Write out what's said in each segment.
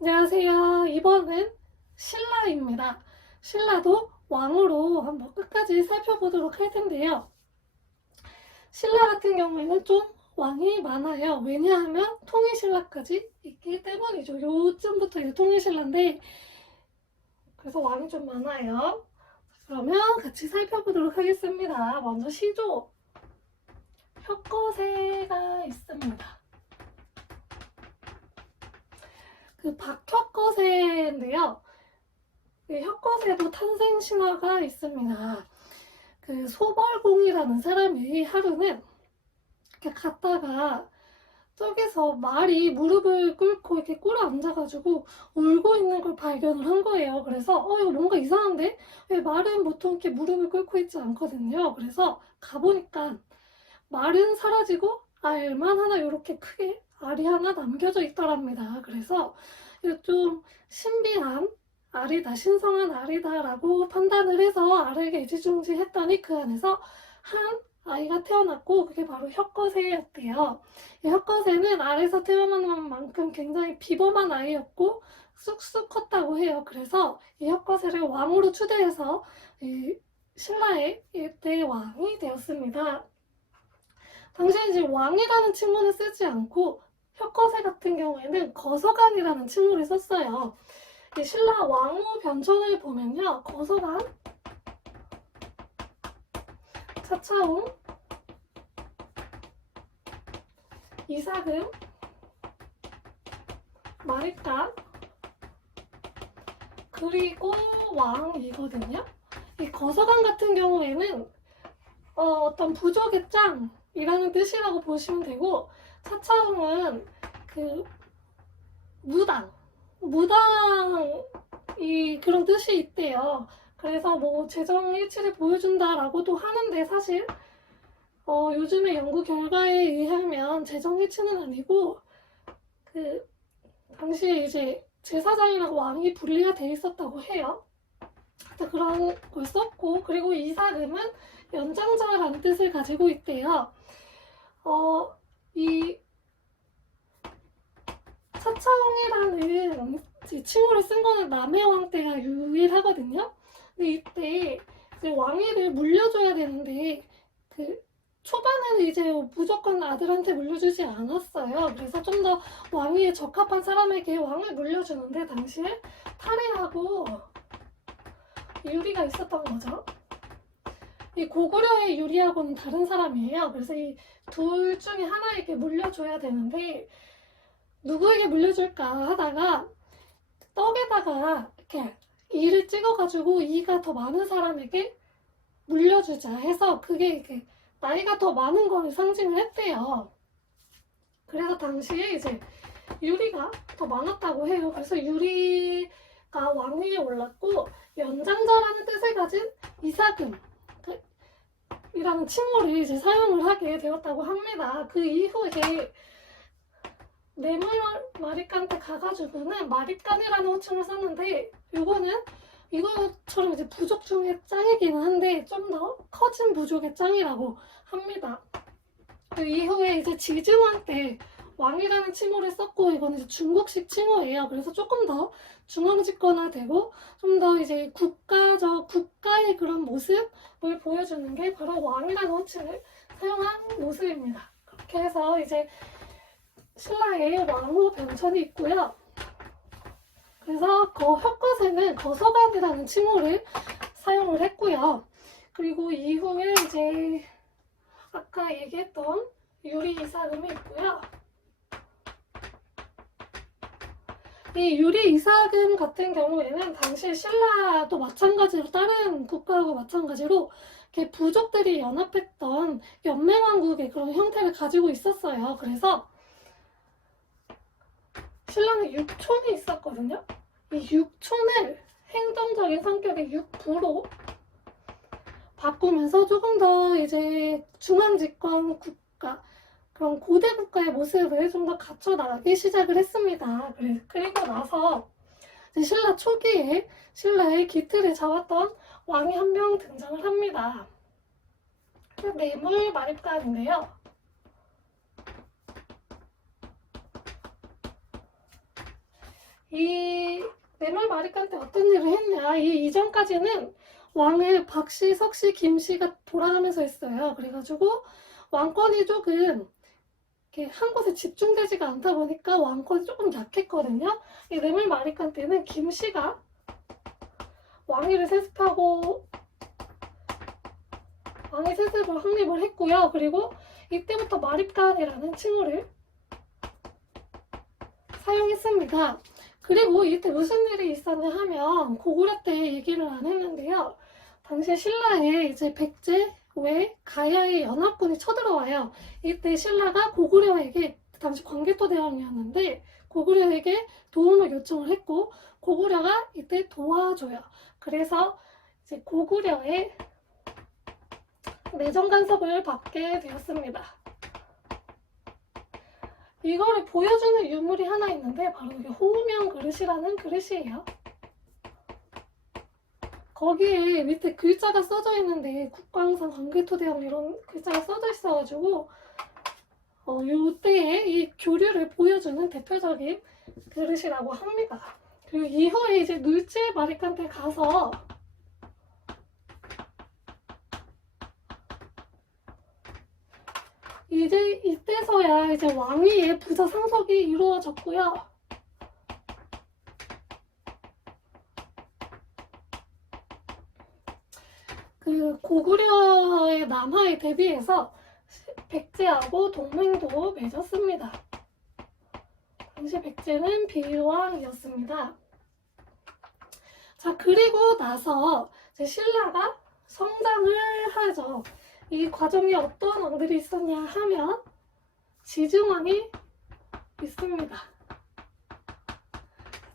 안녕하세요. 이번은 신라입니다. 신라도 왕으로 한번 끝까지 살펴보도록 할 텐데요. 신라 같은 경우에는 좀 왕이 많아요. 왜냐하면 통일신라까지 있기 때문이죠. 요쯤부터 이제 통일신라인데, 그래서 왕이 좀 많아요. 그러면 같이 살펴보도록 하겠습니다. 먼저 시조, 혁거세가 있습니다. 그 박혁거세인데요. 혁거세도 탄생 신화가 있습니다. 그 소벌공이라는 사람이 하루는 이렇게 갔다가 저기서 말이 무릎을 꿇고 이렇게 꿇어 앉아가지고 울고 있는 걸 발견을 한 거예요. 그래서 이거 뭔가 이상한데? 왜 말은 보통 이렇게 무릎을 꿇고 있지 않거든요. 그래서 가보니까 말은 사라지고 알만 하나 이렇게 크게 알이 하나 남겨져 있더랍니다. 그래서 이거 좀 신비한 알이다, 신성한 알이다라고 판단을 해서 알에게 애지중지했더니 그 안에서 한 아이가 태어났고 그게 바로 혁거세였대요. 이 혁거세는 알에서 태어난 만큼 굉장히 비범한 아이였고 쑥쑥 컸다고 해요. 그래서 이 혁거세를 왕으로 추대해서 이 신라의 일대 왕이 되었습니다. 당시에 이제 왕이라는 칭호는 쓰지 않고 혁거세 같은 경우에는 거서관이라는 칭호를 썼어요. 신라 왕후 변천을 보면요. 거서관, 차차웅, 이사금, 마립간, 그리고 왕이거든요. 이 거서관 같은 경우에는 어떤 부족의 짱이라는 뜻이라고 보시면 되고, 차차웅은 그 무당이 그런 뜻이 있대요. 그래서 뭐 재정 일치를 보여준다라고도 하는데 사실 요즘의 연구 결과에 의하면 재정 일치는 아니고 그 당시에 이제 제사장이라고 왕이 분리가 돼 있었다고 해요. 그런 걸 썼고, 그리고 이사금은 연장자라는 뜻을 가지고 있대요. 이 차차홍이라는 칭호를 쓴 거는 남해왕 때가 유일하거든요. 근데 이때 이제 왕위를 물려줘야 되는데 그 초반에는 이제 무조건 아들한테 물려주지 않았어요. 그래서 좀 더 왕위에 적합한 사람에게 왕을 물려주는데 당시에 탈해하고 유리가 있었던 거죠. 이 고구려의 유리하고는 다른 사람이에요. 그래서 이 둘 중에 하나에게 물려줘야 되는데 누구에게 물려줄까 하다가 떡에다가 이렇게 이를 찍어가지고 이가 더 많은 사람에게 물려주자 해서 그게 이렇게 나이가 더 많은 걸 상징을 했대요. 그래서 당시에 이제 유리가 더 많았다고 해요. 그래서 유리가 왕위에 올랐고 연장자라는 뜻을 가진 이사금 이라는 칭호를 이제 사용을 하게 되었다고 합니다. 그 이후에 뇌물 마립간한테 가가지고는 마립간이라는 호칭을 썼는데 이거처럼 이제 부족 중에 짱이기는 한데 좀 더 커진 부족의 짱이라고 합니다. 그 이후에 이제 지증왕 때 왕이라는 칭호를 썼고 이거는 이제 중국식 칭호예요. 그래서 조금 더 중앙집권화되고 좀 더 이제 국가의 그런 모습을 보여주는 게 바로 왕이라는 호칭을 사용한 모습입니다. 그렇게 해서 이제 신라의 왕후 변천이 있고요. 그래서 혁거세는 거서관이라는 칭호를 사용을 했고요. 그리고 이후에 이제 아까 얘기했던 유리 이사금이 있고요. 이 유리 이사금 같은 경우에는 당시 신라도 마찬가지로 다른 국가하고 마찬가지로 이렇게 부족들이 연합했던 연맹왕국의 그런 형태를 가지고 있었어요. 그래서 신라는 육촌이 있었거든요. 이 육촌을 행정적인 성격의 육부로 바꾸면서 조금 더 이제 중앙집권 국가, 그런 고대 국가의 모습을 좀 더 갖춰 나가기 시작을 했습니다. 그리고 나서 신라 초기에 신라의 기틀을 잡았던 왕이 한 명 등장을 합니다. 뇌물 마립간인데요. 이 내말마리칸 때 어떤 일을 했냐, 이 이전까지는 왕을 박씨, 석씨, 김씨가 돌아가면서 했어요. 그래가지고 왕권이 조금 이렇게 한 곳에 집중되지가 않다 보니까 왕권이 조금 약했거든요. 이 내말마리칸 때는 김씨가 왕위를 세습하고 왕위 세습을 확립을 했고요. 그리고 이때부터 마립간이라는 칭호를 사용했습니다. 그리고 이때 무슨 일이 있었냐 하면 고구려 때 얘기를 안 했는데요. 당시 신라에 이제 백제 외 가야의 연합군이 쳐들어와요. 이때 신라가 고구려에게, 당시 광개토 대왕이었는데 고구려에게 도움을 요청을 했고 고구려가 이때 도와줘요. 그래서 이제 고구려의 내정 간섭을 받게 되었습니다. 이거를 보여주는 유물이 하나 있는데 바로 이게 호우명 그릇이라는 그릇이에요. 거기에 밑에 글자가 써져 있는데 국광산 광개토대왕 이런 글자가 써져 있어가지고 요때의 이 교류를 보여주는 대표적인 그릇이라고 합니다. 그리고 이후에 이제 눌제 마리칸테 가서 이제 이때서야 이제 왕위의 부자 상속이 이루어졌고요. 그 고구려의 남하에 대비해서 백제하고 동맹도 맺었습니다. 당시 백제는 비왕이었습니다. 자, 그리고 나서 이제 신라가 성장을 하죠. 이 과정에 어떤 왕들이 있었냐 하면 지증왕이 있습니다.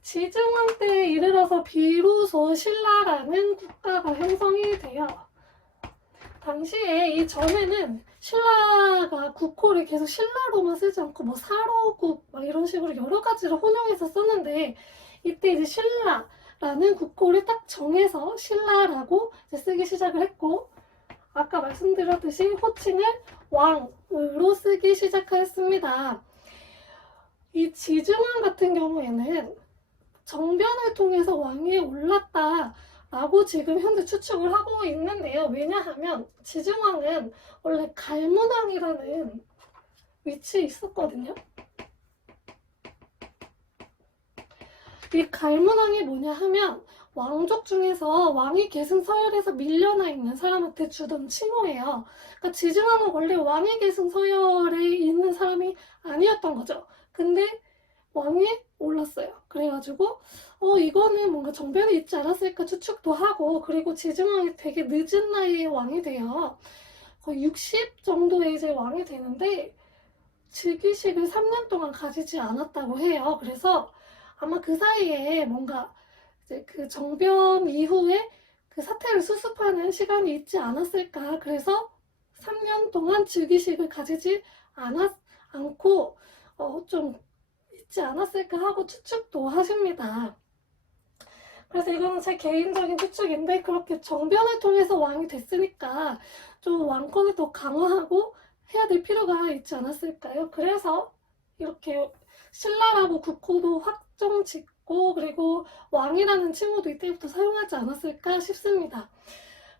지증왕 때에 이르러서 비로소 신라라는 국가가 형성이 돼요. 당시에 이 전에는 신라가 국호를 계속 신라로만 쓰지 않고 뭐 사로국 막 이런 식으로 여러 가지를 혼용해서 썼는데 이때 이제 신라라는 국호를 딱 정해서 신라라고 이제 쓰기 시작을 했고 아까 말씀드렸듯이 호칭을 왕으로 쓰기 시작하였습니다. 이 지증왕 같은 경우에는 정변을 통해서 왕위에 올랐다라고 지금 현재 추측을 하고 있는데요. 왜냐하면 지증왕은 원래 갈문왕이라는 위치에 있었거든요. 이 갈문왕이 뭐냐 하면 왕족 중에서 왕위 계승 서열에서 밀려나 있는 사람한테 주던 칭호예요. 그러니까 지증왕은 원래 왕위 계승 서열에 있는 사람이 아니었던 거죠. 근데 왕위에 올랐어요. 그래가지고 이거는 뭔가 정변이 있지 않았을까 추측도 하고 그리고 지증왕이 되게 늦은 나이에 왕이 돼요. 거의 60 정도에 이제 왕이 되는데 즉위식을 3년 동안 가지지 않았다고 해요. 그래서 아마 그 사이에 뭔가 이제 그 정변 이후에 그 사태를 수습하는 시간이 있지 않았을까. 그래서 3년 동안 즉위식을 가지지 않고 좀 있지 않았을까 하고 추측도 하십니다. 그래서 이거는 제 개인적인 추측인데 그렇게 정변을 통해서 왕이 됐으니까 좀 왕권을 더 강화하고 해야 될 필요가 있지 않았을까요? 그래서 이렇게 신라라고 국호도 확정 짓고 그리고 왕이라는 칭호도 이때부터 사용하지 않았을까 싶습니다.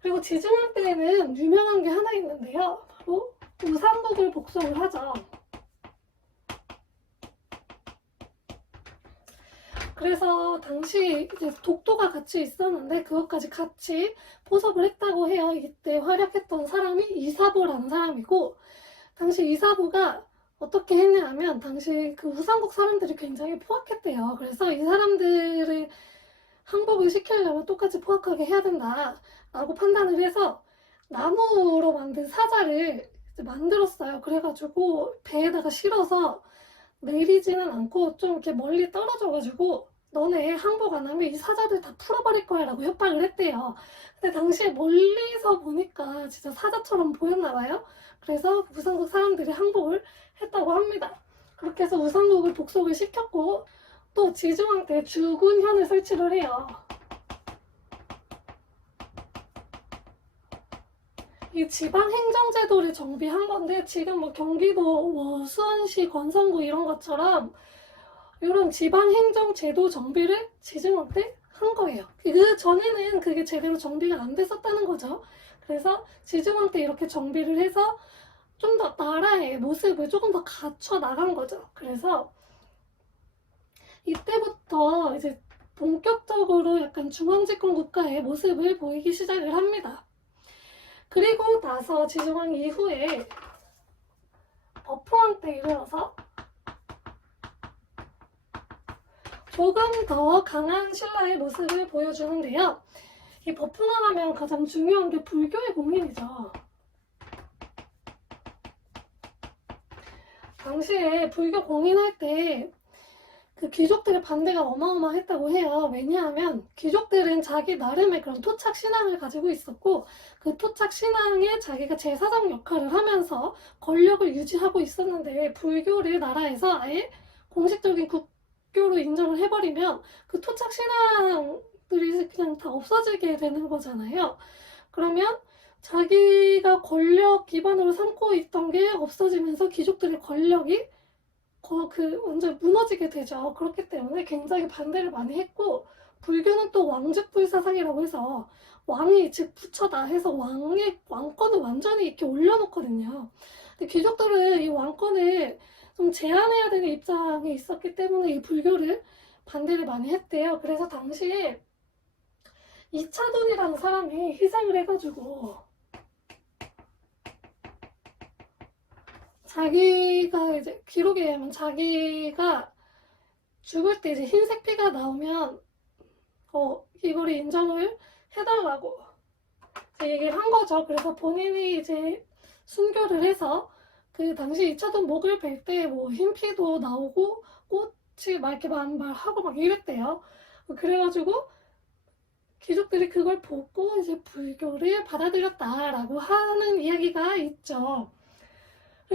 그리고 지증왕 때에는 유명한 게 하나 있는데요. 바로 우상국을 복속을 하죠. 그래서 당시 이제 독도가 같이 있었는데 그것까지 같이 포섭을 했다고 해요. 이때 활약했던 사람이 이사보라는 사람이고 당시 이사보가 어떻게 했냐면 당시 그 우상국 사람들이 굉장히 포악했대요. 그래서 이 사람들을 항복을 시키려면 똑같이 포악하게 해야 된다라고 판단을 해서 나무로 만든 사자를 만들었어요. 그래가지고 배에다가 실어서 내리지는 않고 좀 이렇게 멀리 떨어져가지고 너네 항복 안 하면 이 사자들 다 풀어버릴 거야 라고 협박을 했대요. 근데 당시에 멀리서 보니까 진짜 사자처럼 보였나 봐요. 그래서 우상국 사람들이 항복을 했다고 합니다. 그렇게 해서 우상국을 복속을 시켰고 또 지증왕 때 주군현을 설치를 해요. 이 지방행정제도를 정비한 건데 지금 뭐 경기도 수원시, 권성구 이런 것처럼 이런 지방행정제도 정비를 지중왕 때 한 거예요. 그 전에는 그게 제대로 정비가 안 됐었다는 거죠. 그래서 지중왕 때 이렇게 정비를 해서 좀 더 나라의 모습을 조금 더 갖춰 나간 거죠. 그래서 이때부터 이제 본격적으로 약간 중앙집권 국가의 모습을 보이기 시작을 합니다. 그리고 나서 지중왕 이후에 버풍왕 때 이르러서 조금 더 강한 신라의 모습을 보여주는데요. 이 버풍왕 하면 가장 중요한 게 불교의 봉인이죠. 당시에 불교 봉인할 때 그 귀족들의 반대가 어마어마했다고 해요. 왜냐하면 귀족들은 자기 나름의 그런 토착 신앙을 가지고 있었고 그 토착 신앙에 자기가 제사장 역할을 하면서 권력을 유지하고 있었는데 불교를 나라에서 아예 공식적인 국교로 인정을 해버리면 그 토착 신앙들이 그냥 다 없어지게 되는 거잖아요. 그러면 자기가 권력 기반으로 삼고 있던 게 없어지면서 귀족들의 권력이 완전 무너지게 되죠. 그렇기 때문에 굉장히 반대를 많이 했고 불교는 또 왕즉불사상이라고 해서 왕이 즉 부처다 해서 왕의 왕권을 완전히 이렇게 올려놓거든요. 근데 귀족들은 이 왕권을 좀 제한해야 되는 입장에 있었기 때문에 이 불교를 반대를 많이 했대요. 그래서 당시에 이차돈이라는 사람이 희생을 해가지고 자기가 이제 기록에 의하면 자기가 죽을 때 이제 흰색 피가 나오면 이거를 인정을 해달라고 얘기를 한 거죠. 그래서 본인이 이제 순교를 해서 그 당시 2차돈 목을 벨 때 뭐 흰 피도 나오고 꽃이 막 이렇게 만발하고 막 이랬대요. 그래가지고 귀족들이 그걸 보고 이제 불교를 받아들였다라고 하는 이야기가 있죠.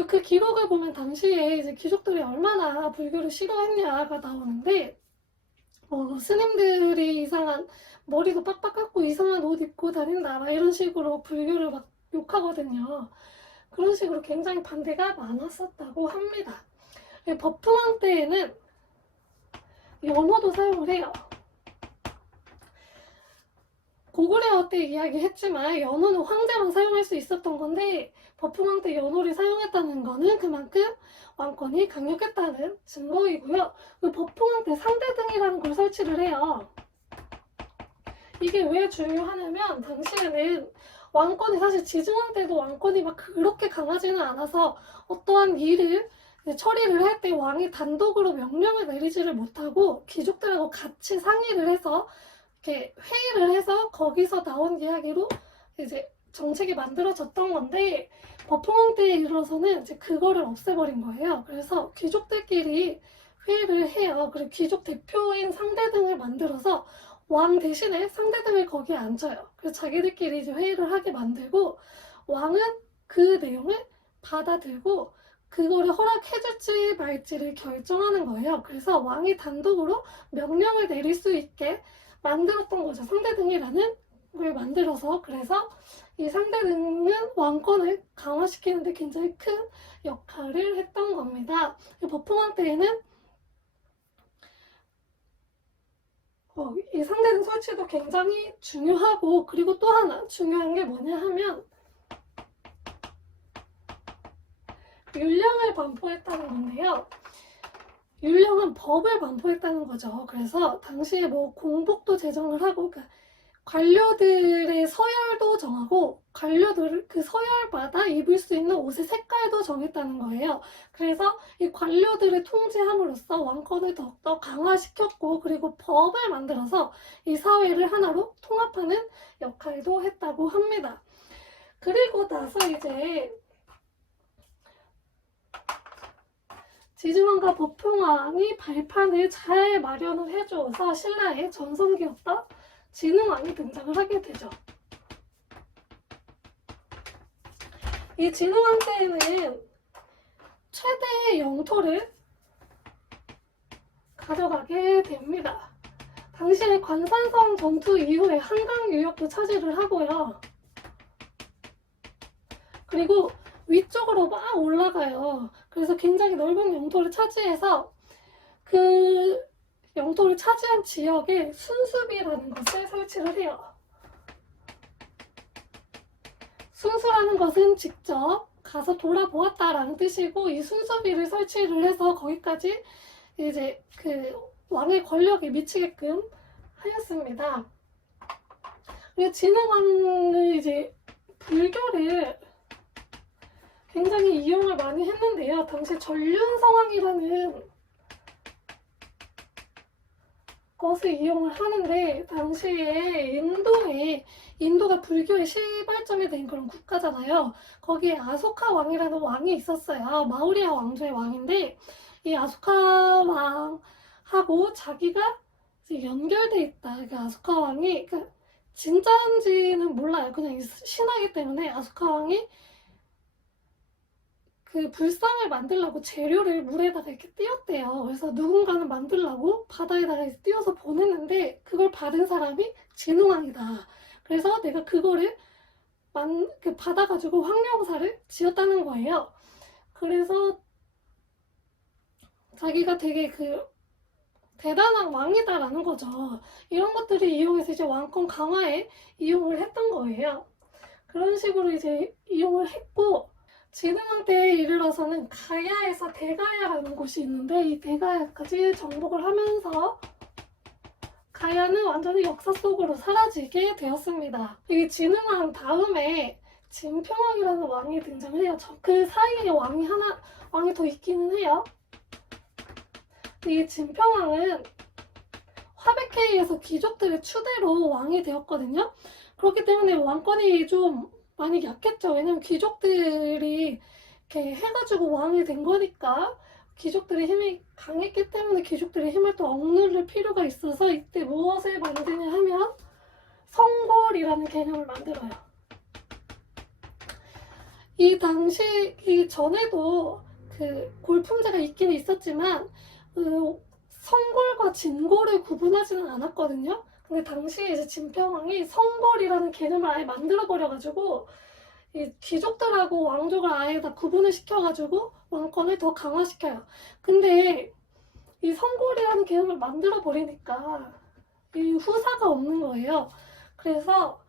그 기록을 보면 당시에 이제 귀족들이 얼마나 불교를 싫어했냐가 나오는데 스님들이 이상한 머리도 빡빡 깎고 이상한 옷 입고 다닌다 막 이런 식으로 불교를 막 욕하거든요. 그런 식으로 굉장히 반대가 많았었다고 합니다. 버풍왕 때에는 연어도 사용을 해요. 고구려어 때 이야기했지만 연어는 황제만 사용할 수 있었던 건데 버풍왕 때 연어를 사용했다는 거는 그만큼 왕권이 강력했다는 증거이고요. 그 버풍왕 때 상대등이라는 걸 설치를 해요. 이게 왜 중요하냐면 당시에는 왕권이 사실 지중왕 때도 왕권이 막 그렇게 강하지는 않아서 어떠한 일을 처리를 할 때 왕이 단독으로 명령을 내리지를 못하고 귀족들하고 같이 상의를 해서 이렇게 회의를 해서 거기서 나온 이야기로 이제 정책이 만들어졌던 건데 버풍왕 때에 이르러서는 이제 그거를 없애버린 거예요. 그래서 귀족들끼리 회의를 해요. 그리고 귀족 대표인 상대등을 만들어서 왕 대신에 상대등을 거기에 앉혀요. 그래서 자기들끼리 이제 회의를 하게 만들고 왕은 그 내용을 받아들고 그거를 허락해줄지 말지를 결정하는 거예요. 그래서 왕이 단독으로 명령을 내릴 수 있게 만들었던 거죠. 상대등이라는 걸 만들어서. 그래서 이 상대등은 왕권을 강화시키는데 굉장히 큰 역할을 했던 겁니다. 버풍왕 때에는 이 상대등 설치도 굉장히 중요하고 그리고 또 하나 중요한 게 뭐냐 하면 율령을 반포했다는 건데요. 율령은 법을 반포했다는 거죠. 그래서 당시에 뭐 공복도 제정을 하고 관료들의 서열도 정하고 관료들 그 서열마다 입을 수 있는 옷의 색깔도 정했다는 거예요. 그래서 이 관료들을 통제함으로써 왕권을 더욱더 강화시켰고 그리고 법을 만들어서 이 사회를 하나로 통합하는 역할도 했다고 합니다. 그리고 나서 이제 지중왕과 버풍왕이 발판을 잘 마련을 해줘서 신라의 전성기였던 진흥왕이 등장을 하게 되죠. 이 진흥왕 때에는 최대의 영토를 가져가게 됩니다. 당시에 관산성 전투 이후에 한강 유역도 차지를 하고요. 그리고 위쪽으로 막 올라가요. 그래서 굉장히 넓은 영토를 차지해서 그 영토를 차지한 지역에 순수비라는 것을 설치를 해요. 순수라는 것은 직접 가서 돌아보았다라는 뜻이고, 이 순수비를 설치를 해서 거기까지 이제 그 왕의 권력에 미치게끔 하였습니다. 그리고 진흥왕은 이제 불교를 굉장히 이용을 많이 했는데요. 당시 전륜성왕이라는 것을 이용을 하는데, 당시에 인도가 불교의 시발점이 된 그런 국가잖아요. 거기에 아소카 왕이라는 왕이 있었어요. 마우리아 왕조의 왕인데, 이 아소카 왕하고 자기가 이제 연결돼 있다. 그러니까 아소카 왕이, 그러니까 진짜인지는 몰라요. 그냥 신화이기 때문에 아소카 왕이 그 불상을 만들려고 재료를 물에다가 이렇게 띄웠대요. 그래서 누군가는 만들려고 바다에다가 띄워서 보냈는데, 그걸 받은 사람이 진흥왕이다. 그래서 내가 그거를 받아가지고 황룡사를 지었다는 거예요. 그래서 자기가 되게 대단한 왕이다라는 거죠. 이런 것들을 이용해서 이제 왕권 강화에 이용을 했던 거예요. 그런 식으로 이제 이용을 했고, 진흥왕 때에 이르러서는 가야에서 대가야라는 곳이 있는데, 이 대가야까지 정복을 하면서 가야는 완전히 역사 속으로 사라지게 되었습니다. 이 진흥왕 다음에 진평왕이라는 왕이 등장을 해요. 그 사이에 왕이 더 있기는 해요. 이 진평왕은 화백회의에서 귀족들의 추대로 왕이 되었거든요. 그렇기 때문에 왕권이 좀 많이 약했죠. 왜냐면 귀족들이 이렇게 해가지고 왕이 된 거니까, 귀족들의 힘이 강했기 때문에 귀족들의 힘을 또 억누를 필요가 있어서 이때 무엇을 만드냐 하면 성골이라는 개념을 만들어요. 이 당시, 이 전에도 그 골품제가 있긴 있었지만 성골과 진골을 구분하지는 않았거든요. 근데 당시에 이제 진평왕이 성골이라는 개념을 아예 만들어버려가지고 이 귀족들하고 왕족을 아예 다 구분을 시켜가지고 왕권을 더 강화시켜요. 근데 이 성골이라는 개념을 만들어버리니까 이 후사가 없는 거예요. 그래서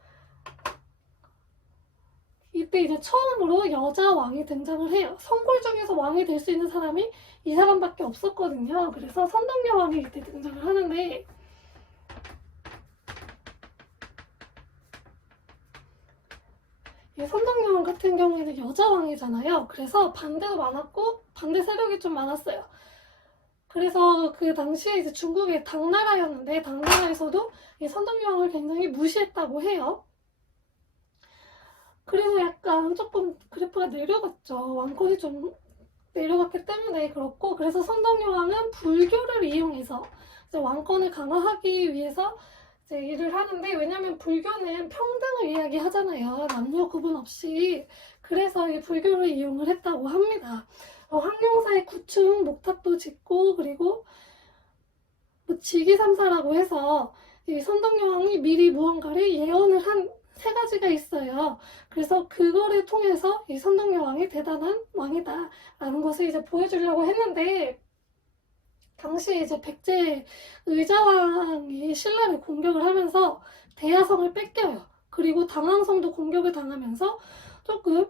이때 이제 처음으로 여자 왕이 등장을 해요. 성골 중에서 왕이 될 수 있는 사람이 이 사람밖에 없었거든요. 그래서 선덕여 왕이 이때 등장을 하는데, 이 선덕여 왕 같은 경우에는 여자 왕이잖아요. 그래서 반대도 많았고 반대 세력이 좀 많았어요. 그래서 그 당시에 이제 중국의 당나라였는데, 당나라에서도 이 선덕여 왕을 굉장히 무시했다고 해요. 그래서 약간 조금 그래프가 내려갔죠. 왕권이 좀 내려갔기 때문에 그렇고, 그래서 선덕여 왕은 불교를 이용해서 이제 왕권을 강화하기 위해서 이제 일을 하는데, 왜냐면 불교는 평등을 이야기하잖아요. 남녀 구분 없이. 그래서 이 불교를 이용을 했다고 합니다. 황룡사의 구층 목탑도 짓고, 그리고 뭐 지기삼사라고 해서 이 선덕여 왕이 미리 무언가를 예언을 한 3가지가 있어요. 그래서 그거를 통해서 이 선덕여 왕이 대단한 왕이다 라는 것을 이제 보여주려고 했는데, 당시에 이제 백제 의자왕이 신라를 공격을 하면서 대야성을 뺏겨요. 그리고 당황성도 공격을 당하면서 조금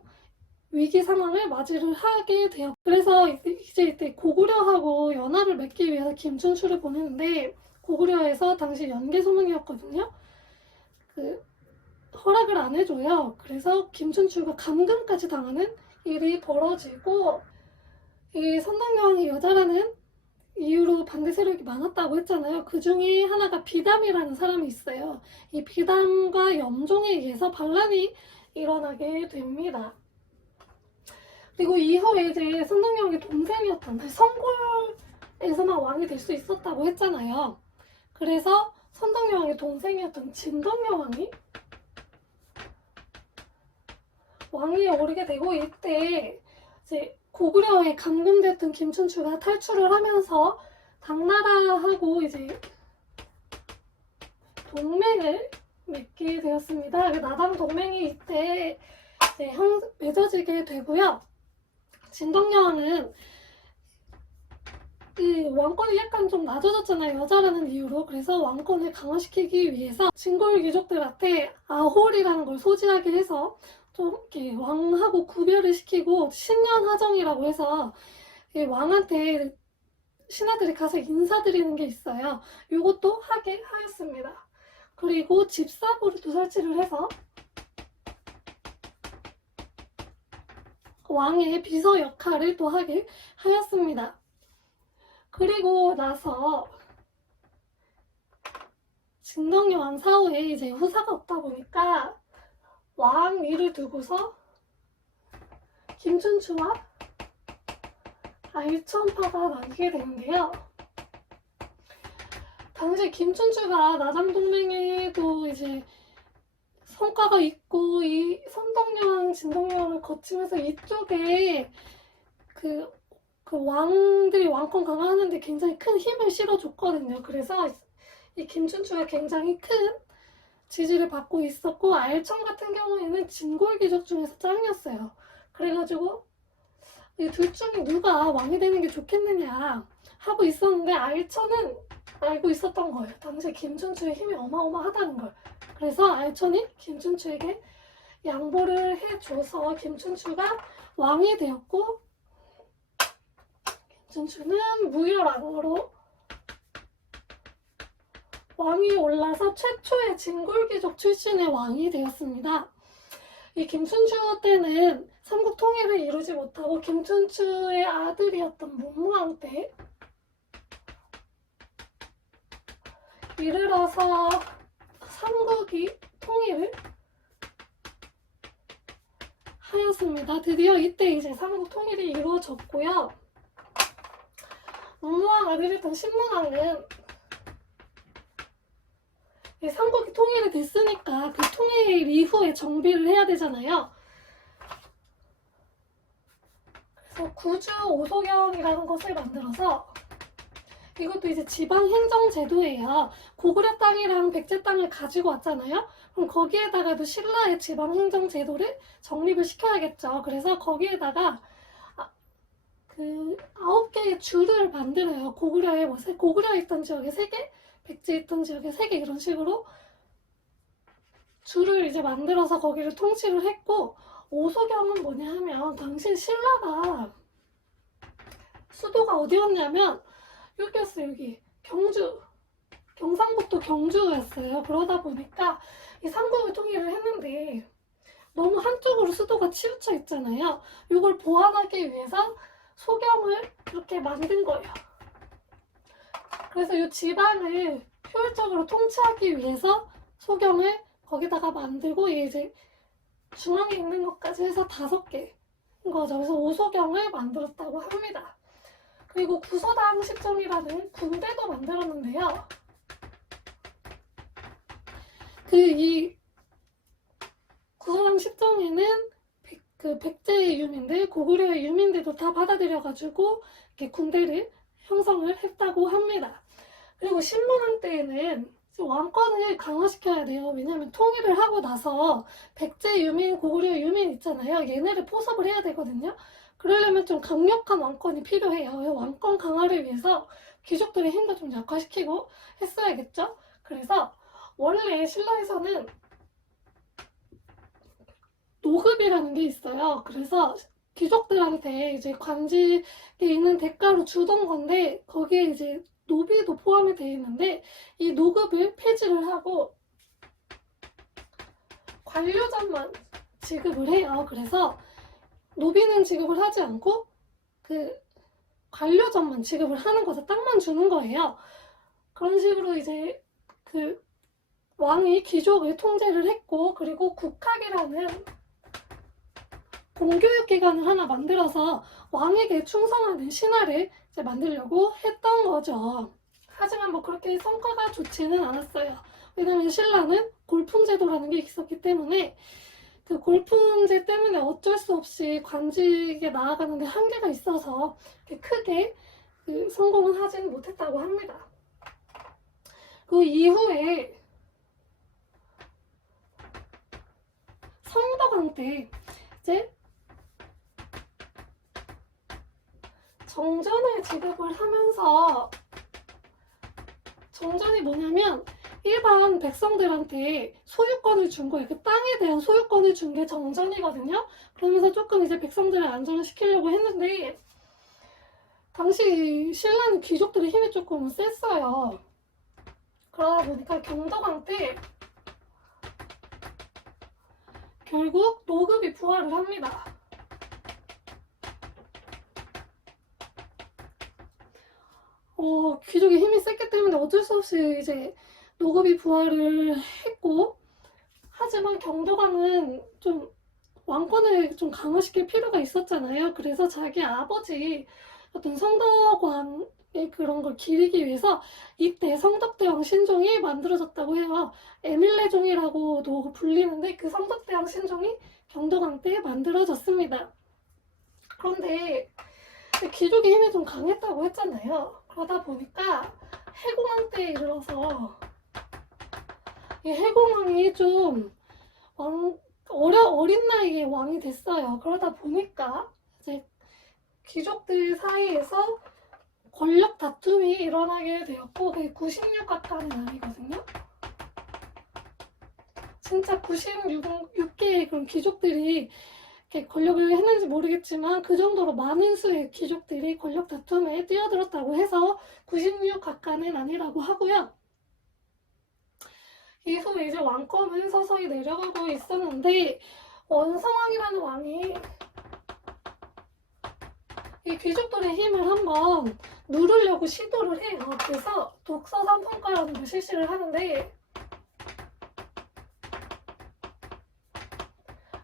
위기 상황을 맞이를 하게 돼요. 그래서 이때 고구려하고 연합을 맺기 위해서 김춘추를 보내는데, 고구려에서 당시 연개소문이었거든요. 허락을 안 해줘요. 그래서 김춘추가 감금까지 당하는 일이 벌어지고, 이 선덕여왕이 여자라는 이유로 반대 세력이 많았다고 했잖아요. 그 중에 하나가 비담이라는 사람이 있어요. 이 비담과 염종에 의해서 반란이 일어나게 됩니다. 그리고 이후에 이제 선덕여왕의 동생이었던 성골에서만 왕이 될 수 있었다고 했잖아요. 그래서 선덕여왕의 동생이었던 진덕여왕이 왕위에 오르게 되고, 이때 이제 고구려에 감금됐던 김춘추가 탈출을 하면서 당나라하고 이제 동맹을 맺게 되었습니다. 나당 동맹이 이때 이제 맺어지게 되고요. 진덕여왕은 그 왕권이 약간 좀 낮아졌잖아요. 여자라는 이유로. 그래서 왕권을 강화시키기 위해서 진골 귀족들한테 아홀이라는 걸 소지하게 해서 좀 이렇게 왕하고 구별을 시키고 신년하정이라고 해서 왕한테 신하들이 가서 인사드리는 게 있어요. 이것도 하게 하였습니다. 그리고 집사부를 설치를 해서 왕의 비서 역할을 또 하게 하였습니다. 그리고 나서 진덕여왕 사후에 이제 후사가 없다 보니까 왕위를 두고서 김춘추와 알천파가 나뉘게 되는데요. 당시 김춘추가 나장동맹에도 이제 성과가 있고 이 선덕여왕, 진덕여왕을 거치면서 이쪽에 그 왕들이 왕권 강화하는데 굉장히 큰 힘을 실어줬거든요. 그래서 이 김춘추가 굉장히 큰 지지를 받고 있었고 알천 같은 경우에는 진골 귀족 중에서 짱이었어요. 그래가지고 이 둘 중에 누가 왕이 되는 게 좋겠느냐 하고 있었는데 알천은 알고 있었던 거예요. 당시 김춘추의 힘이 어마어마하다는 걸. 그래서 알천이 김춘추에게 양보를 해줘서 김춘추가 왕이 되었고 김춘추는 무열왕으로 왕이 올라서 최초의 진골귀족 출신의 왕이 되었습니다. 이 김춘추 때는 삼국 통일을 이루지 못하고 김춘추의 아들이었던 문무왕 때 이르러서 삼국이 통일을 하였습니다. 드디어 이때 이제 삼국 통일이 이루어졌고요. 문무왕 아들이었던 신문왕은 삼국이 통일이 됐으니까 그 통일 이후에 정비를 해야 되잖아요. 그래서 구주 오소경이라는 것을 만들어서 이것도 이제 지방행정제도예요. 고구려 땅이랑 백제 땅을 가지고 왔잖아요. 그럼 거기에다가도 신라의 지방행정제도를 정립을 시켜야겠죠. 그래서 거기에다가 그 9개의 주를 만들어요. 고구려에 고구려에 있던 지역에 3개, 백제에 있던 지역에 3개 이런 식으로 주를 이제 만들어서 거기를 통치를 했고 오소경은 뭐냐 하면 당시 신라가 수도가 어디였냐면 여기였어요. 여기 경주, 경상북도 경주였어요. 그러다 보니까 이 삼국을 통일을 했는데 너무 한쪽으로 수도가 치우쳐 있잖아요. 이걸 보완하기 위해서 소경을 이렇게 만든 거예요. 그래서 이 지방을 효율적으로 통치하기 위해서 소경을 거기다가 만들고 이제 중앙에 있는 것까지 해서 5개인 거죠. 그래서 오소경을 만들었다고 합니다. 그리고 구서당 십정이라는 군대도 만들었는데요. 이 구서당 십정에는 백제의 유민들, 고구려의 유민들도 다 받아들여가지고 이렇게 군대를 형성을 했다고 합니다. 그리고 신문왕 때에는 왕권을 강화시켜야 돼요. 왜냐하면 통일을 하고 나서 백제 유민, 고구려 유민 있잖아요. 얘네를 포섭을 해야 되거든요. 그러려면 좀 강력한 왕권이 필요해요. 왕권 강화를 위해서 귀족들의 힘도 좀 약화시키고 했어야겠죠. 그래서 원래 신라에서는 노급이라는 게 있어요. 그래서 귀족들한테 이제 관직에 있는 대가로 주던 건데 거기에 이제 노비도 포함이 되어 있는데 이 노급을 폐지를 하고 관료전만 지급을 해요. 그래서 노비는 지급을 하지 않고 그 관료전만 지급을 하는 거죠. 땅만 주는 거예요. 그런 식으로 이제 그 왕이 귀족을 통제를 했고 그리고 국학이라는 공교육 기관을 하나 만들어서 왕에게 충성하는 신하를 이제 만들려고 했던 거죠. 하지만 뭐 그렇게 성과가 좋지는 않았어요. 왜냐면 신라는 골품제도라는 게 있었기 때문에 그 골품제 때문에 어쩔 수 없이 관직에 나아가는데 한계가 있어서 크게 성공은 하지는 못했다고 합니다. 그 이후에 성덕왕 때 이제 정전을 지급을 하면서, 정전이 뭐냐면 일반 백성들한테 소유권을 준 거예요. 그 땅에 대한 소유권을 준 게 정전이거든요. 그러면서 조금 이제 백성들을 안전을 시키려고 했는데, 당시 신라는 귀족들의 힘이 조금 셌어요. 그러다 보니까 경덕왕 때 결국 노급이 부활을 합니다. 귀족의 힘이 셌기 때문에 어쩔 수 없이 이제 노급이 부활을 했고, 하지만 경덕왕은 좀 왕권을 좀 강화시킬 필요가 있었잖아요. 그래서 자기 아버지 어떤 성덕왕의 그런 걸 기리기 위해서 이때 성덕대왕 신종이 만들어졌다고 해요. 에밀레종이라고도 불리는데 그 성덕대왕 신종이 경덕왕 때 만들어졌습니다. 그런데 귀족의 힘이 좀 강했다고 했잖아요. 그러다 보니까 해공왕 때에 이르러서 이 해공왕이 좀 어린 나이에 왕이 됐어요. 그러다 보니까 이제 귀족들 사이에서 권력 다툼이 일어나게 되었고, 그게 96각간의 날이거든요. 진짜 96개의 그런 귀족들이 이렇게 권력을 했는지 모르겠지만 그 정도로 많은 수의 귀족들이 권력 다툼에 뛰어들었다고 해서 96각간의 난이라고 하고요. 이후에 이제 왕권은 서서히 내려가고 있었는데, 원성왕이라는 왕이 이 귀족들의 힘을 한번 누르려고 시도를 해요. 그래서 독서 3품가라는 걸 실시를 하는데,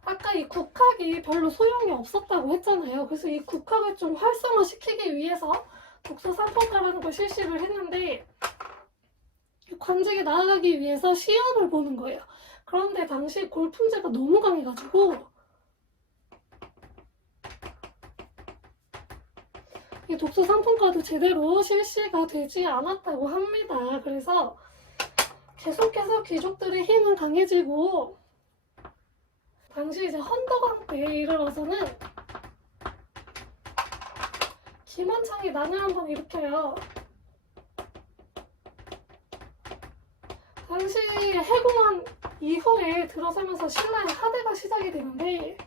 아까 이 국학이 별로 소용이 없었다고 했잖아요. 그래서 이 국학을 좀 활성화시키기 위해서 독서 3품가라는 걸 실시를 했는데, 관직에 나아가기 위해서 시험을 보는 거예요. 그런데 당시 골품제가 너무 강해가지고 이 독서 상품과도 제대로 실시가 되지 않았다고 합니다. 그래서 계속해서 귀족들의 힘은 강해지고, 당시 이제 헌덕왕 때에 이르러서는 김원창이 난을 한번 일으켜요. 당시 해공왕 이후에 들어서면서 신라의 하대가 시작이 되는데,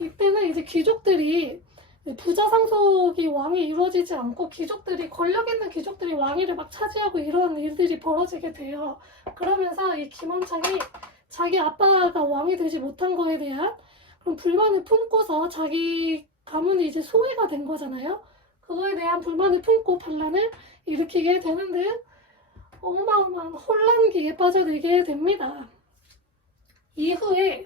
이때는 이제 귀족들이 부자 상속이 왕이 이루어지지 않고 귀족들이, 권력 있는 귀족들이 왕위를 막 차지하고 이런 일들이 벌어지게 돼요. 그러면서 이 김원창이 자기 아빠가 왕이 되지 못한 거에 대한 그런 불만을 품고서, 자기 가문이 이제 소외가 된 거잖아요. 그거에 대한 불만을 품고 반란을 일으키게 되는 등 어마어마한 혼란기에 빠져들게 됩니다. 이후에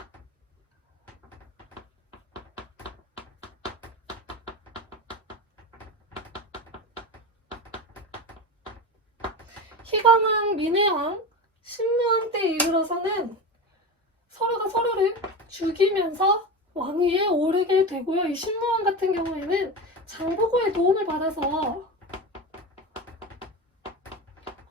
희광왕, 민해왕, 신무왕 때에 이르러서는 서로가 서로를 죽이면서 왕위에 오르게 되고요. 이 신무왕 같은 경우에는 장보고의 도움을 받아서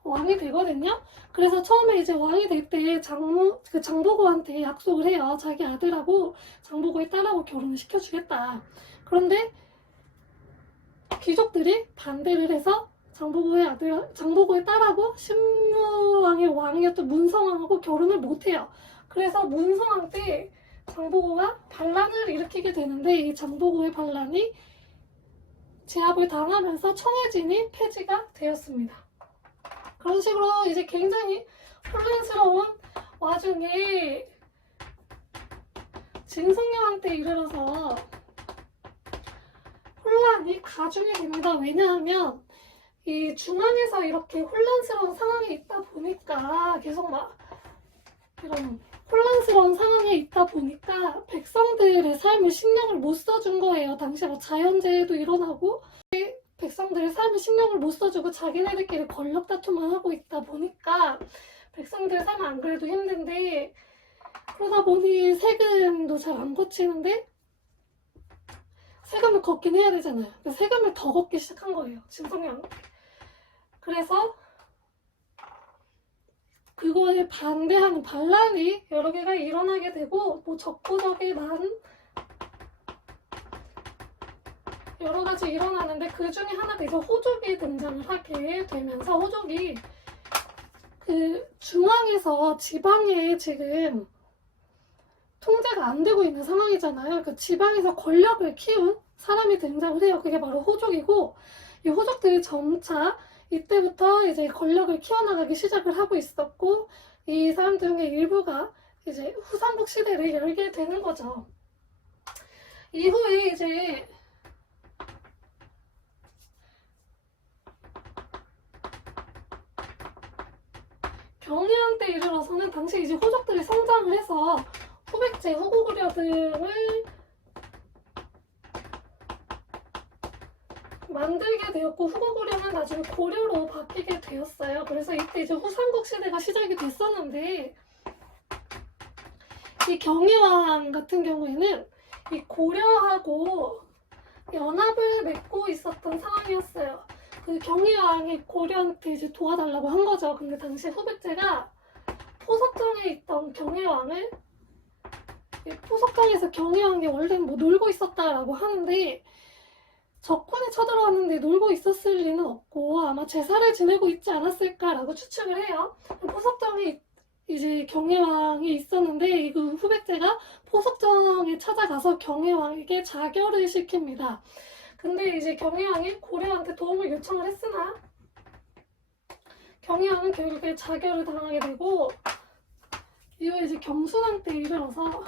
왕이 되거든요. 그래서 처음에 이제 왕이 될 때 장보고한테 약속을 해요. 자기 아들하고 장보고의 딸하고 결혼을 시켜주겠다. 그런데 귀족들이 반대를 해서 장보고의 딸하고 신무왕의 왕이었던 문성왕하고 결혼을 못해요. 그래서 문성왕 때 장보고가 반란을 일으키게 되는데, 이 장보고의 반란이 제압을 당하면서 청해진이 폐지가 되었습니다. 그런 식으로 이제 굉장히 혼란스러운 와중에 진성여왕 때 이르러서 혼란이 가중이 됩니다. 왜냐하면 이 중앙에서 이렇게 혼란스러운 상황에 있다 보니까, 계속 막 이런 혼란스러운 상황에 있다 보니까 백성들의 삶에 신경을 못 써준 거예요. 당시에 막 자연재해도 일어나고, 백성들의 삶에 신경을 못 써주고 자기네들끼리 권력 다툼만 하고 있다 보니까 백성들의 삶은 안 그래도 힘든데, 그러다 보니 세금도 잘 안 걷히는데, 세금을 걷긴 해야 되잖아요. 세금을 더 걷기 시작한 거예요, 진성여왕. 그래서 그거에 반대하는 반란이 여러 개가 일어나게 되고, 뭐 적부적에 난 여러 가지 일어나는데 그 중에 하나가 이제 호족이 등장을 하게 되면서 호족이 그 중앙에서 지방에 지금 통제가 안 되고 있는 상황이잖아요. 그 지방에서 권력을 키운 사람이 등장을 해요. 그게 바로 호족이고 이 호족들이 점차 이때부터 이제 권력을 키워나가기 시작을 하고 있었고 이 사람들 중에 일부가 이제 후삼국 시대를 열게 되는 거죠. 이후에 이제 경혜왕 때 이르러서는 당시 이제 호족들이 성장을 해서 후백제, 후고구려 등을 만들게 되었고 후고구려는 나중에 고려로 바뀌게 되었어요. 그래서 이때 이제 후삼국 시대가 시작이 됐었는데 이 경혜왕 같은 경우에는 이 고려하고 연합을 맺고 있었던 상황이었어요. 그 경혜왕이 고려한테 이제 도와달라고 한 거죠. 근데 당시 후백제가 포석정에 있던 경혜왕을 포석정에서 경혜왕이 원래는 뭐 놀고 있었다라고 하는데 적군이 쳐들어왔는데 놀고 있었을 리는 없고 아마 제사를 지내고 있지 않았을까라고 추측을 해요. 포석정에 이제 경혜왕이 있었는데 그 후백제가 포석정에 찾아가서 경혜왕에게 자결을 시킵니다. 근데 이제 경혜왕이 고려한테 도움을 요청을 했으나 경혜왕은 결국에 자결을 당하게 되고 이후에 이제 경순왕 때 이르러서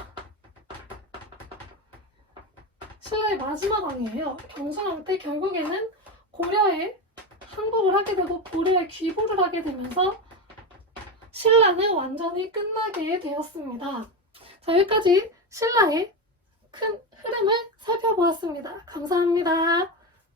신라의 마지막 왕이에요. 경순왕 때 결국에는 고려에 항복을 하게 되고 고려에 귀국을 하게 되면서 신라는 완전히 끝나게 되었습니다. 자, 여기까지 신라의 큰 흐름을 살펴보았습니다. 감사합니다.